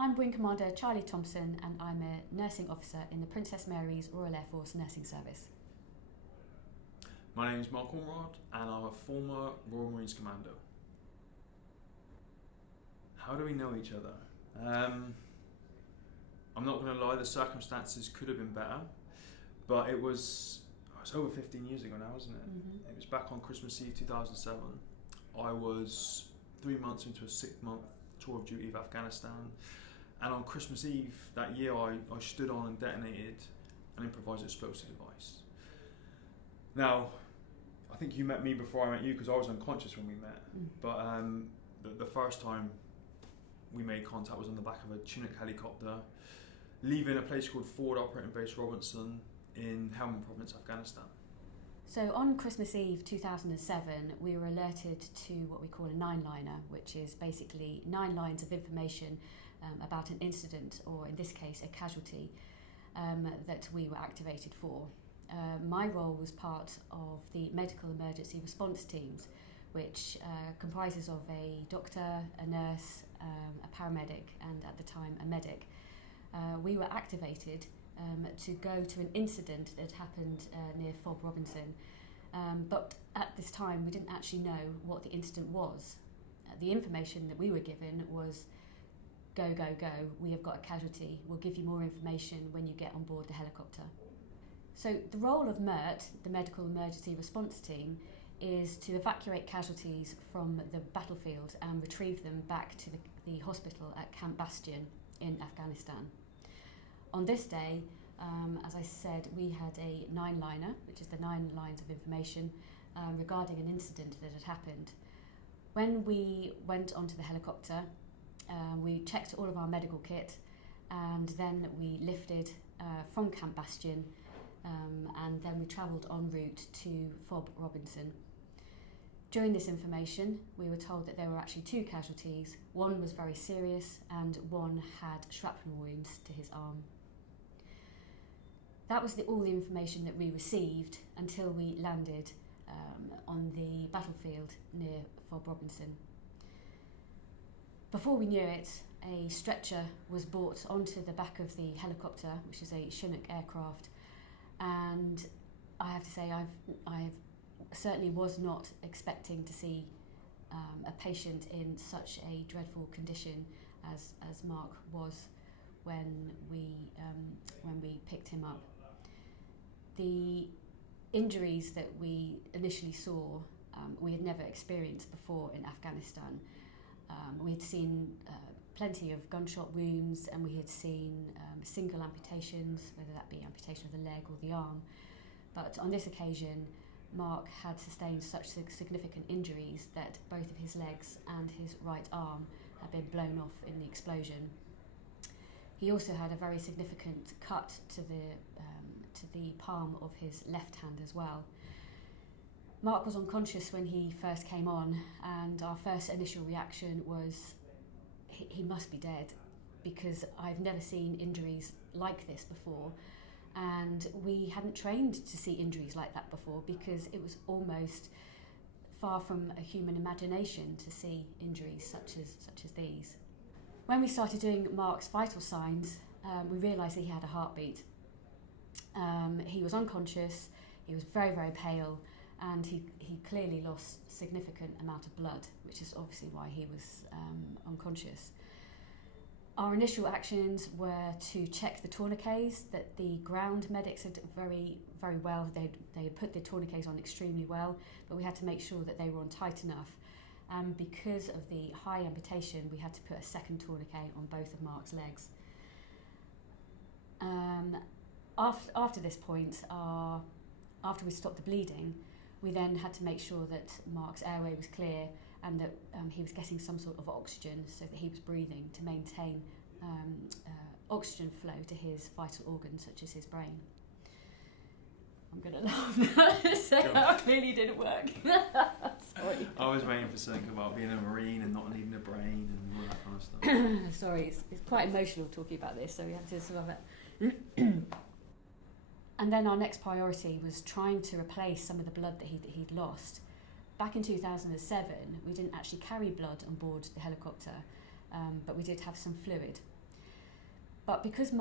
I'm Wing Commander Charlie Thompson and I'm a nursing officer in the Princess Mary's Royal Air Force Nursing Service. My name is Mark Ormrod and I'm a former Royal Marines Commando. How do we know each other? I'm not going to lie, the circumstances could have been better, but it was over 15 years ago now, isn't it? Mm-hmm. It was back on Christmas Eve 2007. I was 3 months into a 6-month tour of duty of Afghanistan, and on Christmas Eve that year I stood on and detonated an improvised explosive device. Now, I think you met me before I met you because I was unconscious when we met, but the first time we made contact was on the back of a Chinook helicopter leaving a place called Forward Operating Base Robinson in Helmand Province, Afghanistan. So on Christmas Eve 2007, we were alerted to what we call a 9-liner, which is basically 9 lines of information about an incident, or in this case, a casualty, that we were activated for. My role was part of the medical emergency response teams, which comprises of a doctor, a nurse, a paramedic, and at the time a medic. We were activated to go to an incident that happened near Fob Robinson, but at this time we didn't actually know what the incident was. The information that we were given was, go, go, go, we have got a casualty, we'll give you more information when you get on board the helicopter. So the role of MERT, the Medical Emergency Response Team, is to evacuate casualties from the battlefield and retrieve them back to the hospital at Camp Bastion in Afghanistan. On this day, as I said, we had a 9-liner, which is the 9 lines of information regarding an incident that had happened. When we went onto the helicopter, we checked all of our medical kit, and then we lifted from Camp Bastion, and then we travelled en route to Fob Robinson. During this information, we were told that there were actually 2 casualties. One was very serious and one had shrapnel wounds to his arm. That was all the information that we received until we landed on the battlefield near Fob Robinson. Before we knew it, a stretcher was brought onto the back of the helicopter, which is a Chinook aircraft, and I have to say I certainly was not expecting to see a patient in such a dreadful condition as Mark was when we picked him up. The injuries that we initially saw, we had never experienced before in Afghanistan. We had seen plenty of gunshot wounds, and we had seen single amputations, whether that be amputation of the leg or the arm. But on this occasion, Mark had sustained such significant injuries that both of his legs and his right arm had been blown off in the explosion. He also had a very significant cut to the palm of his left hand as well. Mark was unconscious when he first came on, and our first initial reaction was he must be dead, because I've never seen injuries like this before, and we hadn't trained to see injuries like that before because it was almost far from a human imagination to see injuries such as these. When we started doing Mark's vital signs, we realised that he had a heartbeat. He was unconscious, he was very, very pale, and he clearly lost a significant amount of blood, which is obviously why he was unconscious. Our initial actions were to check the tourniquets that the ground medics had very, very well. They had put the tourniquets on extremely well, but we had to make sure that they were on tight enough. And because of the high amputation, we had to put a second tourniquet on both of Mark's legs. After this point, after we stopped the bleeding, we then had to make sure that Mark's airway was clear and that he was getting some sort of oxygen so that he was breathing to maintain oxygen flow to his vital organs such as his brain. I'm going to laugh now, so that really didn't work. Sorry. I was waiting for something about being a Marine and not needing a brain and all that kind of stuff. Sorry, it's quite emotional talking about this, so we had to sort of And then our next priority was trying to replace some of the blood that he'd lost. Back in 2007, we didn't actually carry blood on board the helicopter, but we did have some fluid. But because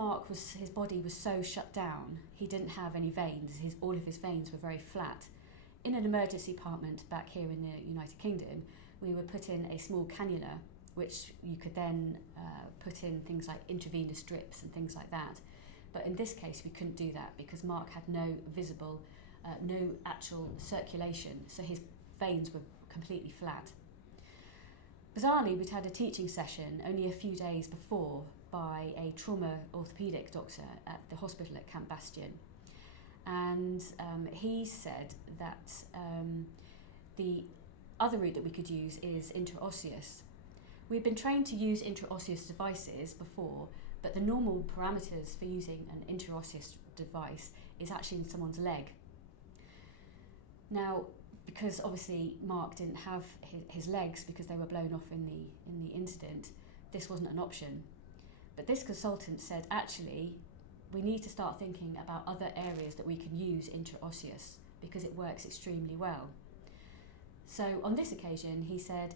his body was so shut down, he didn't have any veins. All of his veins were very flat. In an emergency department back here in the United Kingdom, we would put in a small cannula, which you could then put in things like intravenous drips and things like that. But in this case, we couldn't do that because Mark had no actual circulation, so his veins were completely flat. Bizarrely, we'd had a teaching session only a few days before by a trauma orthopaedic doctor at the hospital at Camp Bastion. And he said that the other route that we could use is intraosseous. We'd been trained to use intraosseous devices before, but the normal parameters for using an intraosseous device is actually in someone's leg. Now, because obviously Mark didn't have his legs because they were blown off in the incident, this wasn't an option. But this consultant said, actually, we need to start thinking about other areas that we can use intraosseous because it works extremely well. So on this occasion, he said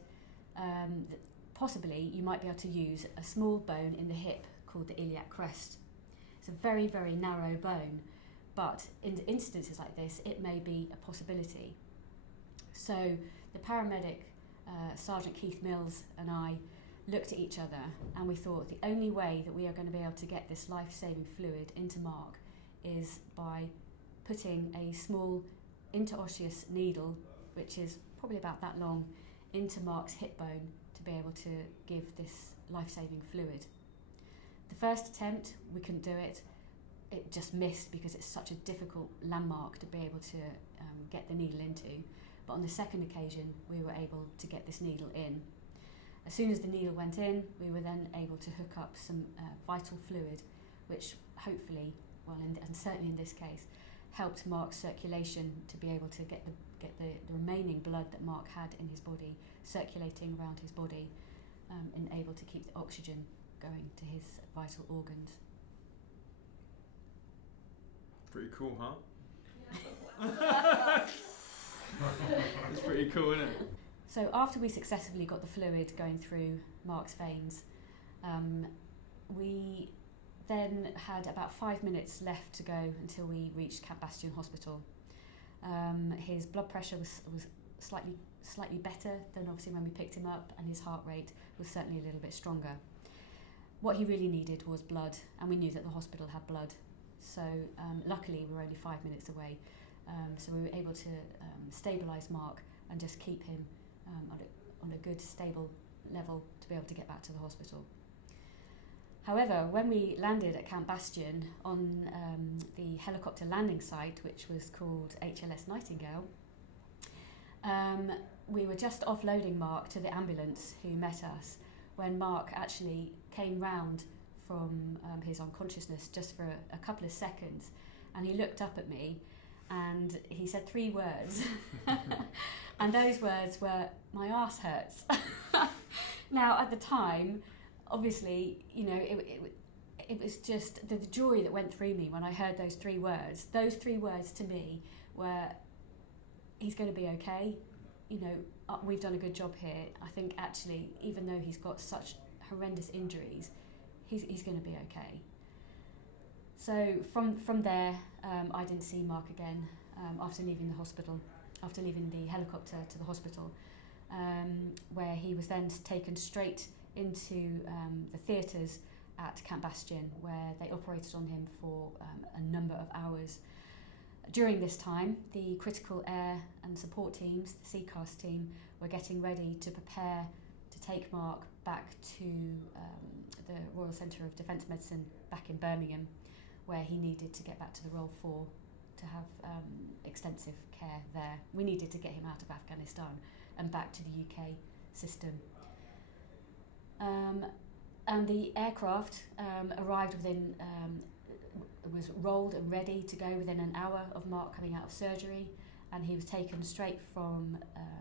that possibly you might be able to use a small bone in the hip called the iliac crest. It's a very, very narrow bone, but in instances like this, it may be a possibility. So the paramedic, Sergeant Keith Mills, and I looked at each other and we thought the only way that we are going to be able to get this life-saving fluid into Mark is by putting a small interosseous needle, which is probably about that long, into Mark's hip bone to be able to give this life-saving fluid. The first attempt, we couldn't do it. It just missed because it's such a difficult landmark to be able to get the needle into. But on the second occasion, we were able to get this needle in. As soon as the needle went in, we were then able to hook up some vital fluid, which hopefully, and certainly in this case, helped Mark's circulation to be able to get the remaining blood that Mark had in his body circulating around his body, and able to keep the oxygen going to his vital organs. Pretty cool, huh? It's pretty cool, isn't it? So after we successfully got the fluid going through Mark's veins, we then had about 5 minutes left to go until we reached Camp Bastion Hospital. His blood pressure was slightly better than obviously when we picked him up, and his heart rate was certainly a little bit stronger. What he really needed was blood, and we knew that the hospital had blood. So luckily we were only 5 minutes away, so we were able to stabilise Mark and just keep him on a good stable level to be able to get back to the hospital. However, when we landed at Camp Bastion on the helicopter landing site, which was called HLS Nightingale, we were just offloading Mark to the ambulance who met us when Mark actually came round from his unconsciousness just for a couple of seconds, and he looked up at me and he said 3 words and those words were, "My arse hurts." Now at the time, obviously, you know, it was just the joy that went through me when I heard those 3 words. Those 3 words to me were, he's going to be okay, you know, we've done a good job here. I think actually, even though he's got such horrendous injuries, he's going to be okay. So from there, I didn't see Mark again after leaving the hospital, after leaving the helicopter to the hospital, where he was then taken straight into the theatres at Camp Bastion, where they operated on him for a number of hours. During this time, the critical air and support teams, the CCAS team, were getting ready to prepare to take Mark back to the Royal Centre of Defence Medicine back in Birmingham, where he needed to get back to the Royal Four to have extensive care there. We needed to get him out of Afghanistan and back to the UK system. And the aircraft arrived within, was rolled and ready to go within an hour of Mark coming out of surgery, and he was taken straight from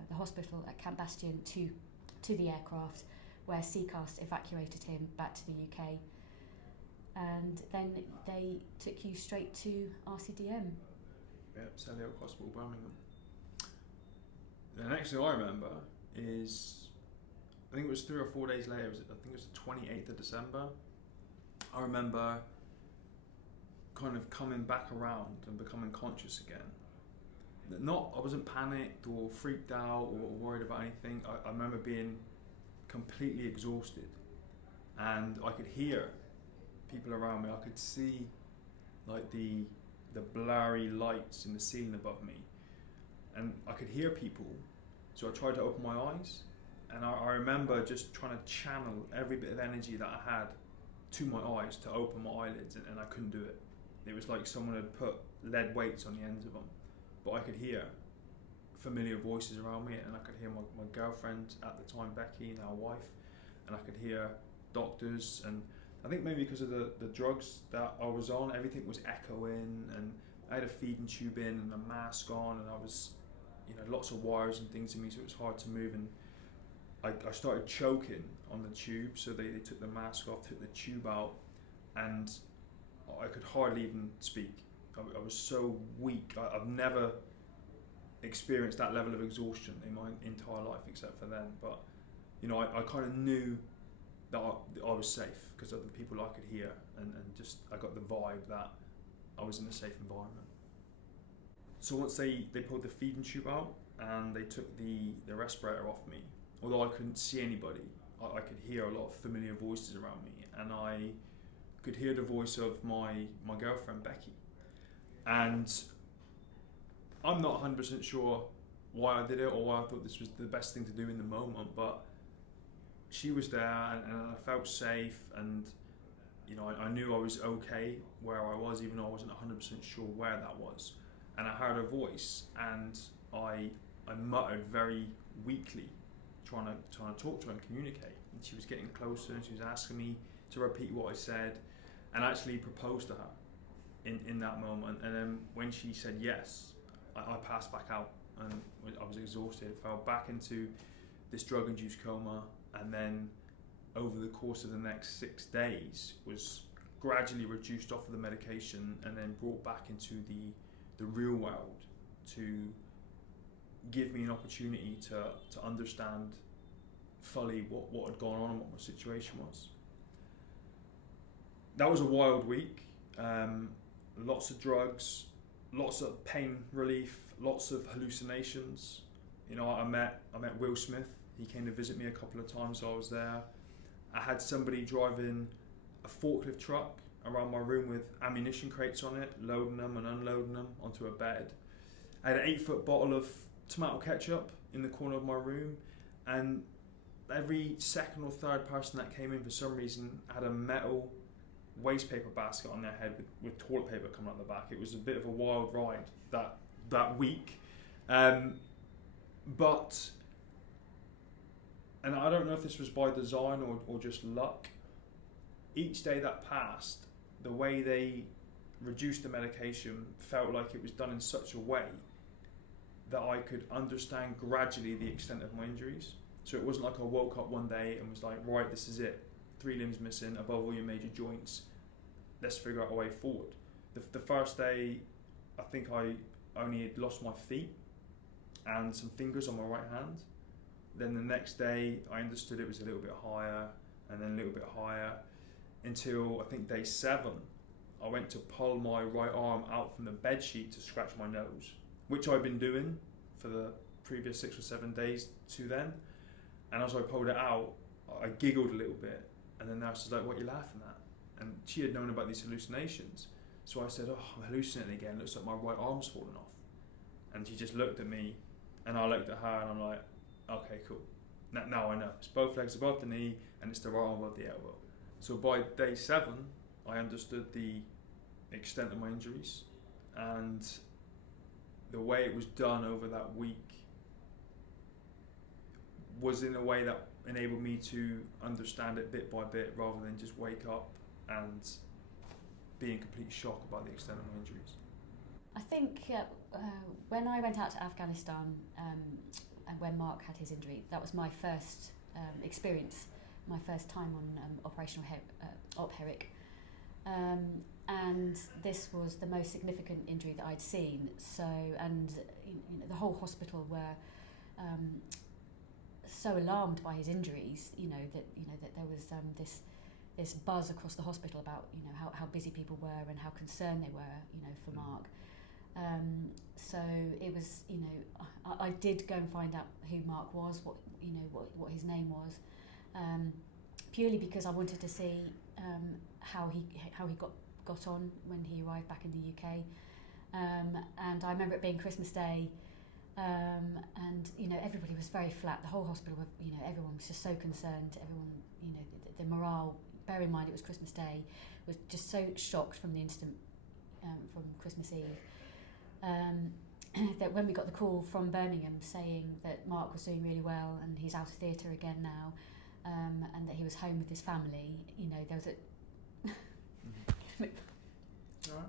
the hospital at Camp Bastion to the aircraft, where CCAS evacuated him back to the UK. And then they took you straight to RCDM. Yep, Selly Oak Hospital, Birmingham. The next thing I remember is, I think it was 3 or 4 days later, I think it was the 28th of December. I remember kind of coming back around and becoming conscious again. I wasn't panicked or freaked out or worried about anything. I remember being completely exhausted, and I could hear people around me. I could see like the blurry lights in the ceiling above me, and I could hear people. So I tried to open my eyes, and I remember just trying to channel every bit of energy that I had to my eyes to open my eyelids, and I couldn't do it. It was like someone had put lead weights on the ends of them. But I could hear familiar voices around me, and I could hear my girlfriend at the time, Becky, now wife, and I could hear doctors, and I think maybe because of the drugs that I was on, everything was echoing, and I had a feeding tube in and a mask on, and I was, lots of wires and things in me, so it was hard to move, and I started choking on the tube, so they took the mask off, took the tube out, and I could hardly even speak. I was so weak. I've never experienced that level of exhaustion in my entire life except for then. But, I kind of knew that I was safe because of the people I could hear, and just I got the vibe that I was in a safe environment. So once they pulled the feeding tube out and they took the respirator off me, although I couldn't see anybody, I could hear a lot of familiar voices around me, and I could hear the voice of my girlfriend, Becky. And I'm not 100% sure why I did it or why I thought this was the best thing to do in the moment, but she was there, and I felt safe, and I knew I was okay where I was, even though I wasn't 100% sure where that was. And I heard her voice, and I muttered very weakly, trying to talk to her and communicate. And she was getting closer, and she was asking me to repeat what I said, and actually proposed to her in that moment. And then when she said yes, I passed back out, and I was exhausted, fell back into this drug-induced coma, and then over the course of the next 6 days was gradually reduced off of the medication, and then brought back into the real world to give me an opportunity to understand fully what had gone on and what my situation was. That was a wild week. Lots of drugs, lots of pain relief, lots of hallucinations. I met Will Smith. He came to visit me a couple of times while I was there. I had somebody driving a forklift truck around my room with ammunition crates on it, loading them and unloading them onto a bed. I had an 8-foot bottle of tomato ketchup in the corner of my room, and every second or third person that came in for some reason had a metal waste paper basket on their head with toilet paper coming out the back. It was a bit of a wild ride that week, but and I don't know if this was by design or just luck. Each day that passed, the way they reduced the medication felt like it was done in such a way that I could understand gradually the extent of my injuries. So it wasn't like I woke up one day and was like, right, this is it. 3 limbs missing, above all your major joints. Let's figure out a way forward. The first day, I think I only had lost my feet and some fingers on my right hand. Then the next day, I understood it was a little bit higher, and then a little bit higher, until I think day 7, I went to pull my right arm out from the bed sheet to scratch my nose, which I'd been doing for the previous 6 or 7 days to then. And as I pulled it out, I giggled a little bit, and the nurse was like, "What are you laughing at?" And she had known about these hallucinations. So I said, "Oh, I'm hallucinating again. Looks like my right arm's fallen off." And she just looked at me, and I looked at her, and I'm like, "Okay, cool. Now I know. It's both legs above the knee, and it's the right arm above the elbow." So by day 7, I understood the extent of my injuries, and the way it was done over that week was in a way that enabled me to understand it bit by bit, rather than just wake up and be in complete shock about the extent of my injuries. I think when I went out to Afghanistan and when Mark had his injury, that was my first experience, my first time on operational Op Herrick. And this was the most significant injury that I'd seen. So, and the whole hospital were so alarmed by his injuries, that there was this buzz across the hospital about, you know, how busy people were and how concerned they were, you know, for Mark. So it was, you know, I did go and find out who Mark was, what his name was, purely because I wanted to see how he got on when he arrived back in the UK. And I remember it being Christmas Day, and you know, everybody was very flat. The whole hospital, you know, everyone was just so concerned. Everyone, you know, the morale. Bear in mind, it was Christmas Day. Was just so shocked from the incident from Christmas Eve. That when we got the call from Birmingham saying that Mark was doing really well and he's out of theatre again now, and that he was home with his family, you know, there was a... It's alright.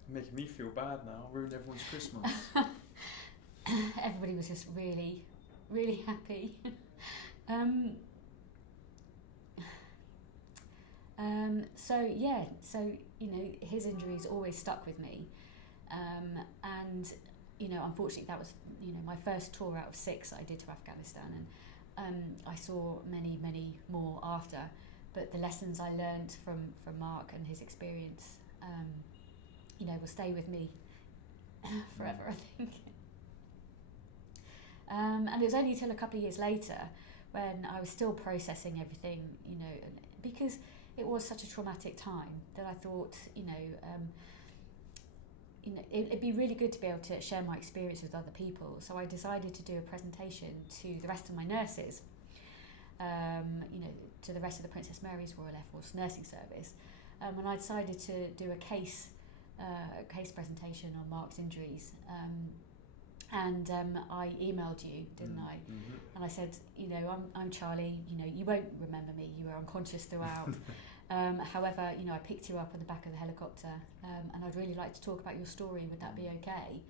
It's making me feel bad now. Ruined everyone's Christmas. Everybody was just really, really happy. So you know, his injuries always stuck with me, and you know, unfortunately, that was, you know, my first tour out of 6 I did to Afghanistan, and I saw many more after. But the lessons I learned from Mark and his experience, you know, will stay with me forever, I think. And it was only until a couple of years later when I was still processing everything, you know, because it was such a traumatic time, that I thought, you know, it'd be really good to be able to share my experience with other people. So I decided to do a presentation to the rest of my nurses, you know, to the rest of the Princess Mary's Royal Air Force Nursing Service, and I decided to do a case presentation on Mark's injuries. And I emailed you, didn't I? Mm-hmm. And I said, you know, I'm Charlie. You know, you won't remember me. You were unconscious throughout. However, you know, I picked you up on the back of the helicopter, and I'd really like to talk about your story. Would that be okay?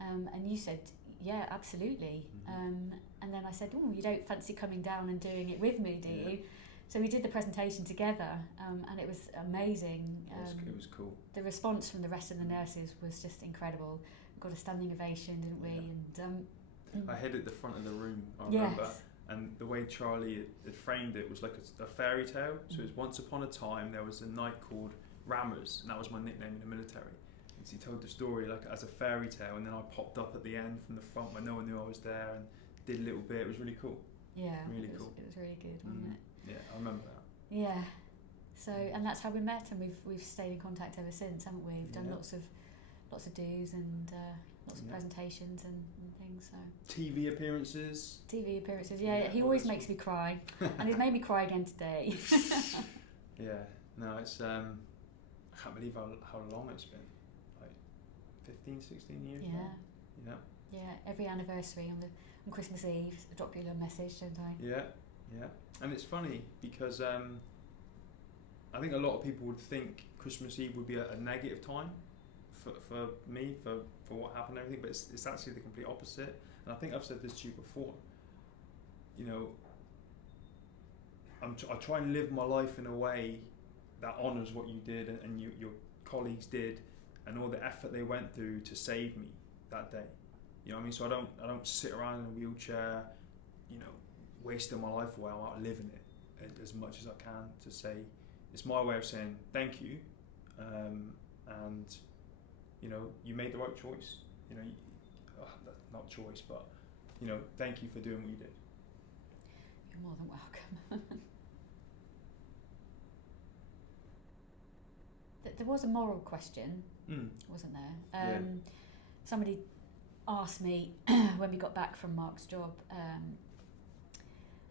And you said, yeah, absolutely. Mm-hmm. And then I said, oh, you don't fancy coming down and doing it with me, do you? So we did the presentation together, and it was amazing. It was cool. The response from the rest of the nurses was just incredible. We got a standing ovation, didn't we? And I hid at the front of the room, I remember. And the way Charlie had framed it was like a fairy tale. So it was once upon a time there was a knight called Rammers, and that was my nickname in the military. And so he told the story like as a fairy tale, and then I popped up at the end from the front when no one knew I was there and did a little bit. It was really cool. Yeah, really cool. It was really good, wasn't it? Yeah, I remember that. Yeah. So, and that's how we met, and we've stayed in contact ever since, haven't we? We've done lots of do's and lots of presentations and things. So TV appearances. Yeah. He always makes me cry, and he's made me cry again today. Yeah. No, it's I can't believe how long it's been. Like 15, 16 years. Yeah. Yeah. Every anniversary on Christmas Eve, I drop you a little message, don't I? Yeah. And it's funny because I think a lot of people would think Christmas Eve would be a negative time for me, for what happened and everything, but it's actually the complete opposite. And I think I've said this to you before. You know, I try and live my life in a way that honours what you did and your colleagues did, and all the effort they went through to save me that day. You know what I mean? So I don't sit around in a wheelchair, you know, wasting my life away. I'm out living it as much as I can to say it's my way of saying thank you, and you know, you made the right choice. You know, not choice, but you know, thank you for doing what you did. You're more than welcome. There was a moral question, wasn't there? Somebody asked me when we got back from Mark's job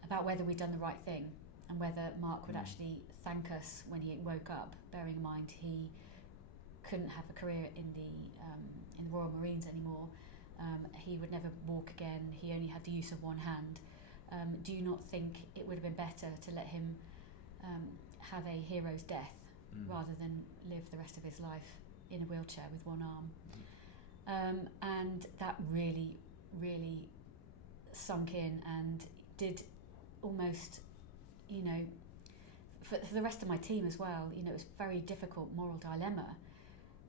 about whether we'd done the right thing and whether Mark would actually thank us when he woke up, bearing in mind he couldn't have a career in the Royal Marines anymore. He would never walk again. He only had the use of one hand. Do you not think it would have been better to let him have a hero's death rather than live the rest of his life in a wheelchair with one arm? And that really, really sunk in and did almost, you know, for the rest of my team as well, you know, it was a very difficult moral dilemma.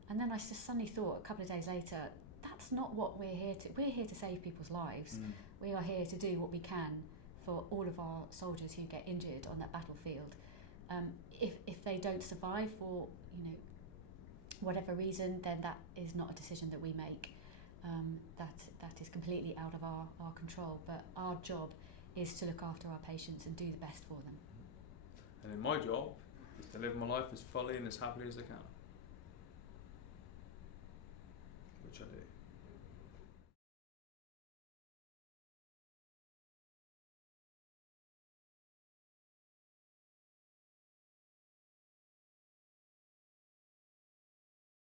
And then I just suddenly thought a couple of days later, that's not what we're here to. We're here to save people's lives. We are here to do what we can for all of our soldiers who get injured on that battlefield. If they don't survive for whatever reason, then that is not a decision that we make. That is completely out of our control. But our job is to look after our patients and do the best for them. And in my job is to live my life as fully and as happily as I can, which I do.